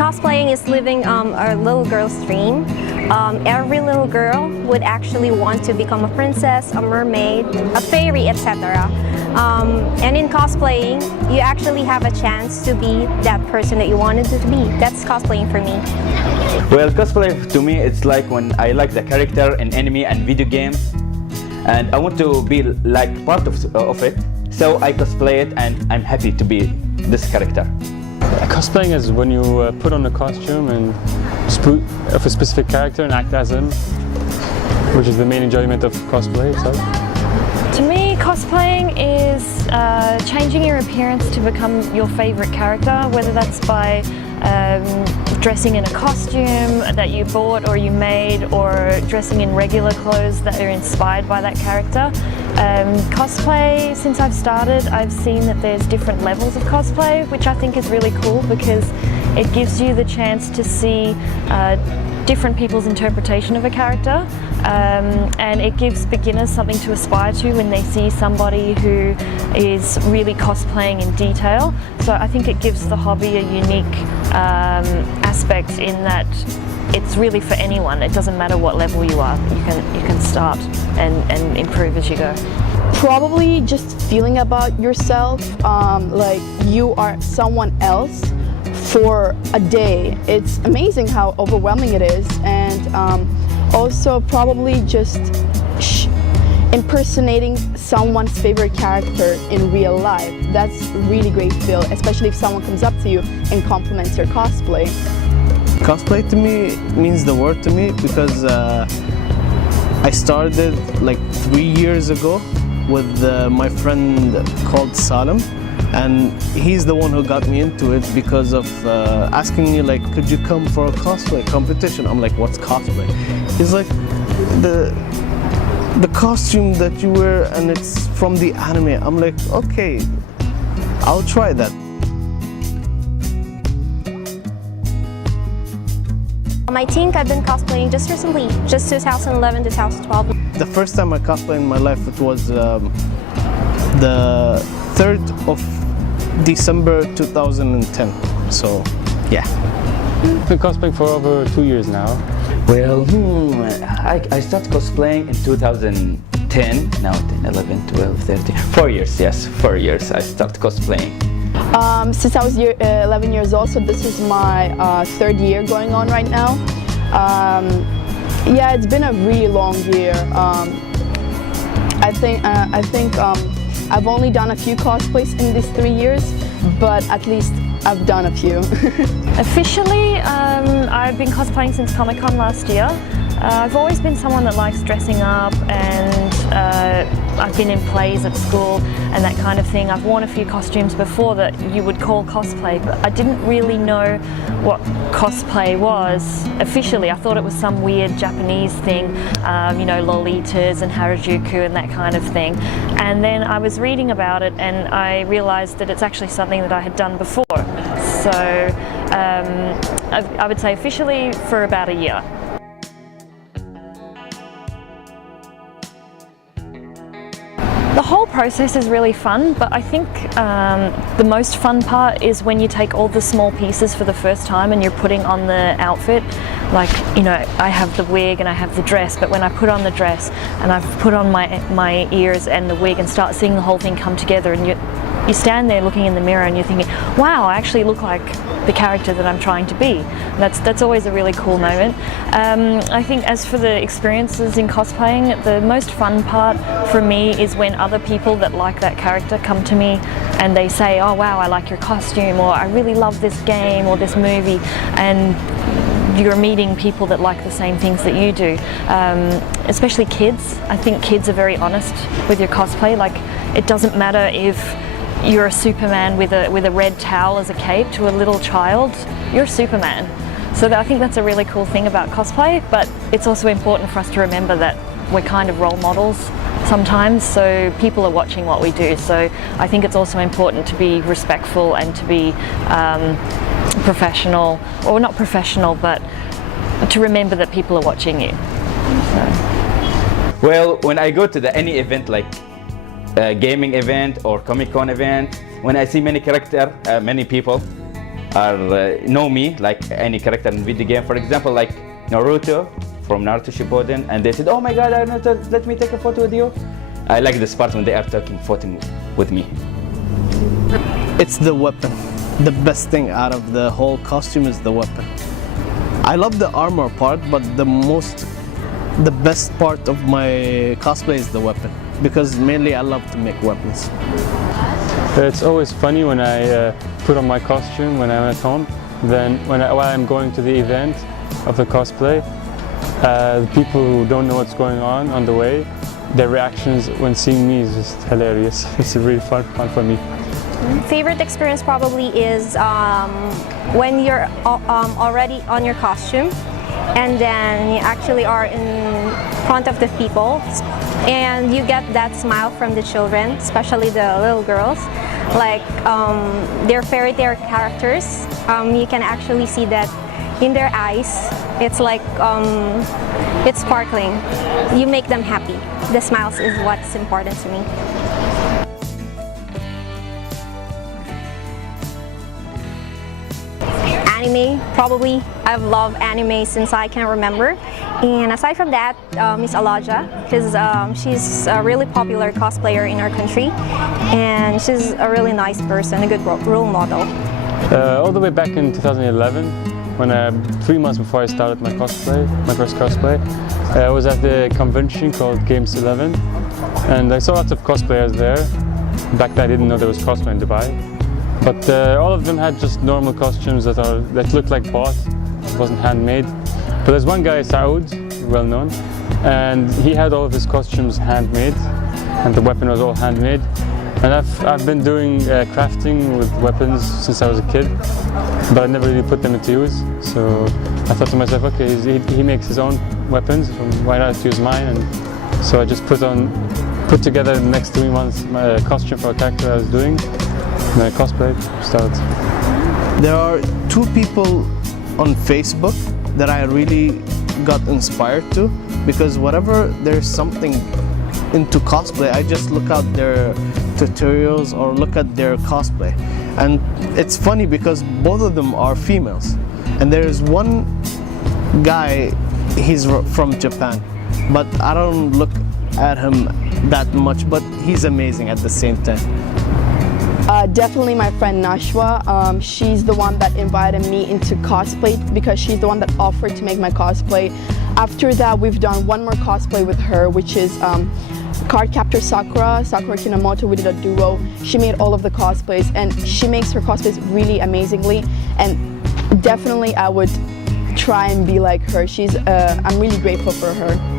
Cosplaying is living a little girl's dream. Every little girl would actually want to become a princess, a mermaid, a fairy, etc. And in cosplaying, you actually have a chance to be that person that you wanted to be. That's cosplaying for me. Well, cosplay to me, it's like when I like the character in anime and video games, and I want to be like part of it. So I cosplay it, and I'm happy to be this character. Cosplaying is when you put on a costume and of a specific character and act as him, which is the main enjoyment of cosplay. So. To me, cosplaying is changing your appearance to become your favorite character, whether that's by dressing in a costume that you bought or you made, or dressing in regular clothes that are inspired by that character. Cosplay, since I've started, I've seen that there's different levels of cosplay, which I think is really cool because it gives you the chance to see different people's interpretation of a character, and it gives beginners something to aspire to when they see somebody who is really cosplaying in detail. So I think it gives the hobby a unique aspect in that it's really for anyone. It doesn't matter what level you are. You can start and improve as you go. Probably just feeling about yourself like you are someone else for a day. It's amazing how overwhelming it is, and also probably just impersonating someone's favorite character in real life. That's a really great feel, especially if someone comes up to you and compliments your cosplay. Cosplay to me means the world to me because I started like 3 years ago with my friend called Salim, and he's the one who got me into it because of asking me like, could you come for a cosplay competition? I'm like, what's cosplay? He's like, the costume that you wear and it's from the anime. I'm like, okay, I'll try that. I think I've been cosplaying just recently, just 2011, 2012. The first time I cosplayed in my life, it was the 3rd of December 2010. So, yeah. I've been cosplaying for over 2 years now. Well, I started cosplaying in 2010, now 10, 11, 12, 13, 4 years, yes, 4 years I started cosplaying. Since I was 11 years old, so this is my 3rd year going on right now. Yeah, it's been a really long year. I think I've only done a few cosplays in these 3 years, but at least I've done a few. Officially, I've been cosplaying since Comic-Con last year. I've always been someone that likes dressing up, and I've been in plays at school and that kind of thing. I've worn a few costumes before that you would call cosplay, but I didn't really know what cosplay was officially. I thought it was some weird Japanese thing, you know, lolitas and harajuku and that kind of thing. And then I was reading about it and I realized that it's actually something that I had done before. So I would say officially for about a year. The whole process is really fun, but I think the most fun part is when you take all the small pieces for the first time and you're putting on the outfit. Like, you know, I have the wig and I have the dress, but when I put on the dress and I've put on my ears and the wig and start seeing the whole thing come together, and you stand there looking in the mirror and you're thinking, wow, I actually look like the character that I'm trying to be. That's always a really cool moment. I think as for the experiences in cosplaying, the most fun part for me is when other people that like that character come to me and they say, oh wow, I like your costume, or I really love this game or this movie, and you're meeting people that like the same things that you do. Especially kids. I think kids are very honest with your cosplay. Like, it doesn't matter if you're a Superman with a red towel as a cape to a little child, you're Superman. So I think that's a really cool thing about cosplay, but it's also important for us to remember that we're kind of role models sometimes, so people are watching what we do. So I think it's also important to be respectful and to be professional, or not professional, but to remember that people are watching you. So. Well, when I go to any event like gaming event or Comic-Con event, when I see many people, know me like any character in video game. For example, like Naruto from Naruto Shippuden, and they said, "Oh my God, Naruto, let me take a photo with you." I like this part when they are taking photo with me. It's the weapon. The best thing out of the whole costume is the weapon. I love the armor part, but the best part of my cosplay is the weapon, because mainly I love to make weapons. It's always funny when I put on my costume when I'm at home. Then while I'm going to the event of the cosplay, the people who don't know what's going on the way, their reactions when seeing me is just hilarious. It's really fun for me. Favorite experience probably is when you're already on your costume and then you actually are in front of the people and you get that smile from the children, especially the little girls. Like they're fairy tale characters. You can actually see that in their eyes. It's like it's sparkling. You make them happy. The smiles is what's important to me. Anime, probably. I've loved anime since I can remember. And aside from that, Miss Alaja, because she's a really popular cosplayer in our country, and she's a really nice person, a good role model. All the way back in 2011, when 3 months before I started my first cosplay, I was at the convention called Games 11, and I saw lots of cosplayers there. Back then I didn't know there was cosplay in Dubai. But all of them had just normal costumes that looked like bought, it wasn't handmade. But there's one guy, Saud, well known, and he had all of his costumes handmade, and the weapon was all handmade. And I've been doing crafting with weapons since I was a kid, but I never really put them into use. So I thought to myself, okay, he makes his own weapons, so why not use mine? And so I just put together the next 3 months my costume for a character I was doing. And I cosplayed, started. There are 2 people on Facebook that I really got inspired to, because whenever there's something into cosplay, I just look at their tutorials or look at their cosplay. And it's funny because both of them are females. And there's one guy, he's from Japan, but I don't look at him that much, but he's amazing at the same time. Definitely my friend Nashwa. She's the one that invited me into cosplay because she's the one that offered to make my cosplay. After that, we've done one more cosplay with her, which is Card Captor Sakura Kinamoto. We did a duo. She made all of the cosplays and she makes her cosplays really amazingly, and definitely I would try and be like her. I'm really grateful for her.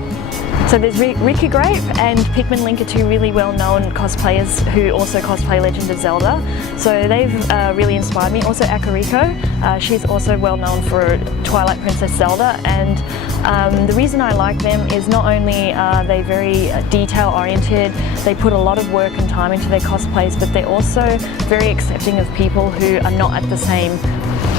So there's Ricky Grape and Pikmin Link are 2 really well-known cosplayers who also cosplay Legend of Zelda. So they've really inspired me. Also Akariko, she's also well-known for Twilight Princess Zelda, and the reason I like them is not only are they very detail-oriented, they put a lot of work and time into their cosplays, but they're also very accepting of people who are not at the same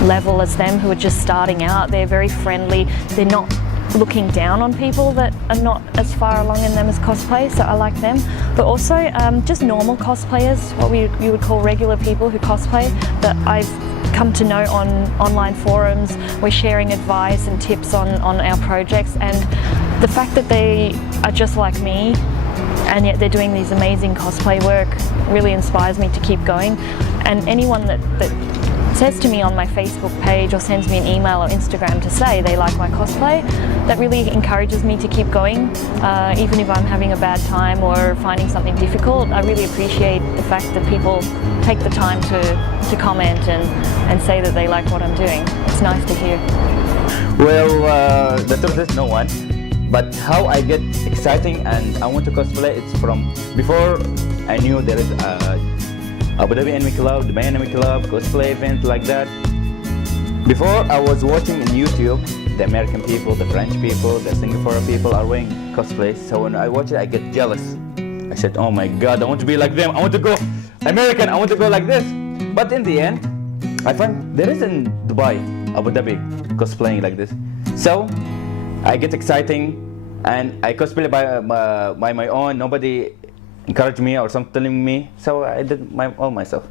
level as them, who are just starting out. They're very friendly. They're not looking down on people that are not as far along in them as cosplay, so I like them. But also just normal cosplayers, what you would call regular people who cosplay, that I've come to know on online forums. We're sharing advice and tips on our projects, and the fact that they are just like me and yet they're doing these amazing cosplay work really inspires me to keep going. And anyone that says to me on my Facebook page or sends me an email or Instagram to say they like my cosplay, that really encourages me to keep going. Even if I'm having a bad time or finding something difficult, I really appreciate the fact that people take the time to comment and say that they like what I'm doing. It's nice to hear. Well, the truth is no one. But how I get exciting and I want to cosplay, it's from before I knew there is Abu Dhabi Anime Club, Dubai Anime Club, cosplay event like that. Before I was watching on YouTube, the American people, the French people, the Singapore people are wearing cosplays. So when I watch it, I get jealous. I said, oh my God, I want to be like them. I want to go American. I want to go like this. But in the end, I find there is in Dubai, Abu Dhabi, cosplaying like this. So I get exciting and I cosplay by my own. Nobody encouraged me or something telling me, so I did all myself.